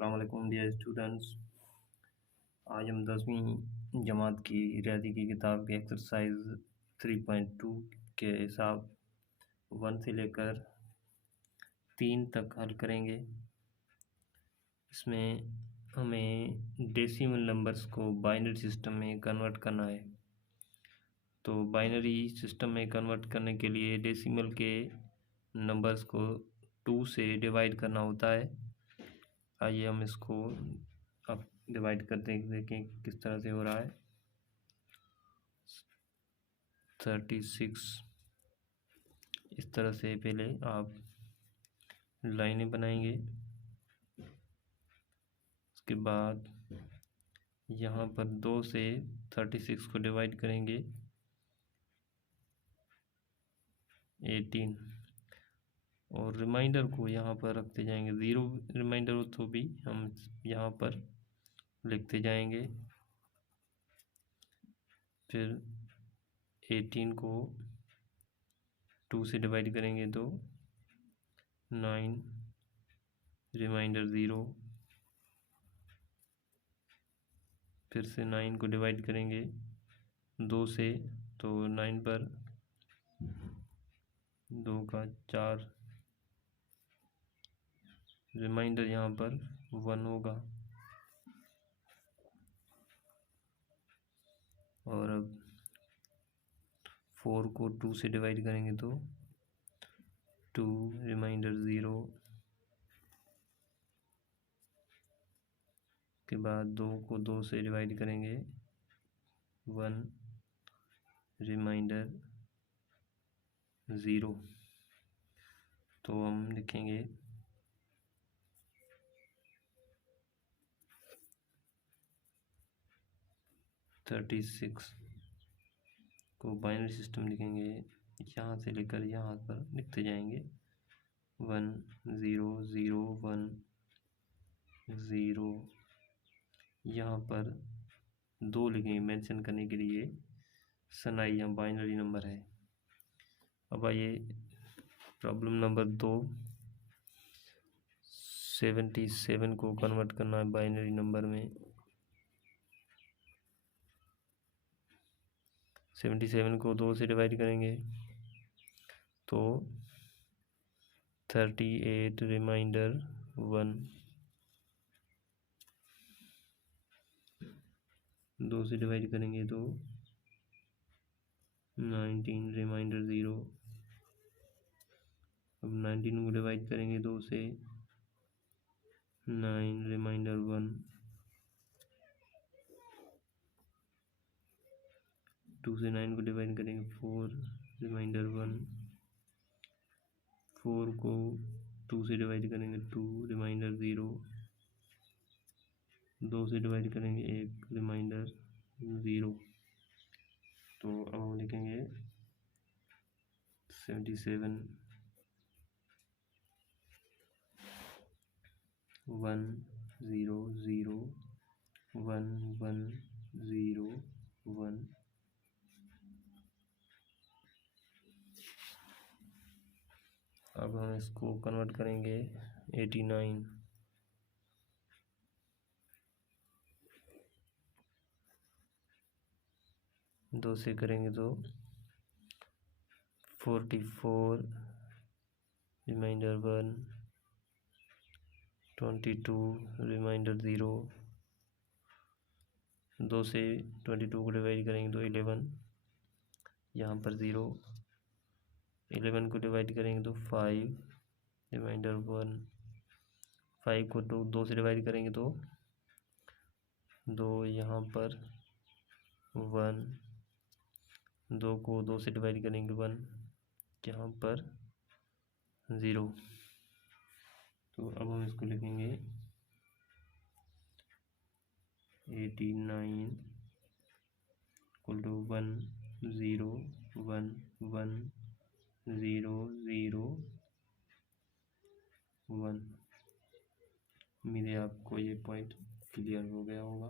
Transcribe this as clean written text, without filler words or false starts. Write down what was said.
अस्सलाम वालेकुम dear students. आज हम 10वीं जमात की रियाजी की किताब की एक्सरसाइज 3.2 के हिसाब 1 से लेकर 3 तक हल करेंगे। इसमें हमें डेसिमल नंबर्स को बाइनरी सिस्टम में कन्वर्ट करना है। तो बाइनरी सिस्टम में कन्वर्ट करने के लिए डेसिमल के नंबर्स को 2 से डिवाइड करना होता है। आइए हम इसको अब डिवाइड करते हैं, देखें किस तरह से हो रहा है। 36 इस तरह से पहले आप लाइनें बनाएंगे। उसके बाद यहाँ पर 2 से 36 को डिवाइड करेंगे 18 और रिमाइंडर को यहाँ पर रखते जाएंगे। 0 रिमाइंडर हो तो भी हम यहाँ पर लिखते जाएंगे। फिर 18 को 2 से डिवाइड करेंगे तो 9 रिमाइंडर 0। फिर से 9 को डिवाइड करेंगे 2 से तो 9 पर 2 का 4 रिमाइंडर यहाँ पर 1 होगा। और अब 4 को 2 से डिवाइड करेंगे तो 2 रिमाइंडर 0 के बाद 2 को 2 से डिवाइड करेंगे 1 रिमाइंडर 0। तो हम लिखेंगे 36 को बाइनरी सिस्टम लिखेंगे, यहाँ से लेकर यहाँ पर लिखते जाएंगे 1 0 0 1 0। यहाँ पर 2 लिखेंगे मेंशन करने के लिए, सनाई या बाइनरी नंबर है। अब आइए प्रॉब्लम नंबर 2, 77 को कन्वर्ट करना है बाइनरी नंबर में। 77 को 2 से डिवाइड करेंगे तो 38 रिमाइंडर 1। 2 से डिवाइड करेंगे तो 19 रिमाइंडर 0। अब 19 को डिवाइड करेंगे 2 से 9 रिमाइंडर 1। 2 से 9 को डिवाइड करेंगे 4 रिमाइंडर 1। 4 को 2 से डिवाइड करेंगे 2 रिमाइंडर 0। 2 से डिवाइड करेंगे 1 रिमाइंडर 0। तो अब हम लिखेंगे 77 1 0 0 1 1 0 1। अब हम इसको कन्वर्ट करेंगे 89। 2 से करेंगे तो 44 रिमाइंडर 1। 22 रिमाइंडर 0। 2 से 22 को डिवाइड करेंगे तो 11, यहाँ पर 0। 11 को डिवाइड करेंगे तो 5 रिमाइंडर 1। 5 को 2 से डिवाइड करेंगे तो 2, यहाँ पर 1। 2 को 2 से डिवाइड करेंगे 1, यहाँ पर 0। तो अब हम इसको लिखेंगे 89 इक्वल टू 1 0 1 1 0 0 1। उम्मीद है आपको ये पॉइंट क्लियर हो गया होगा।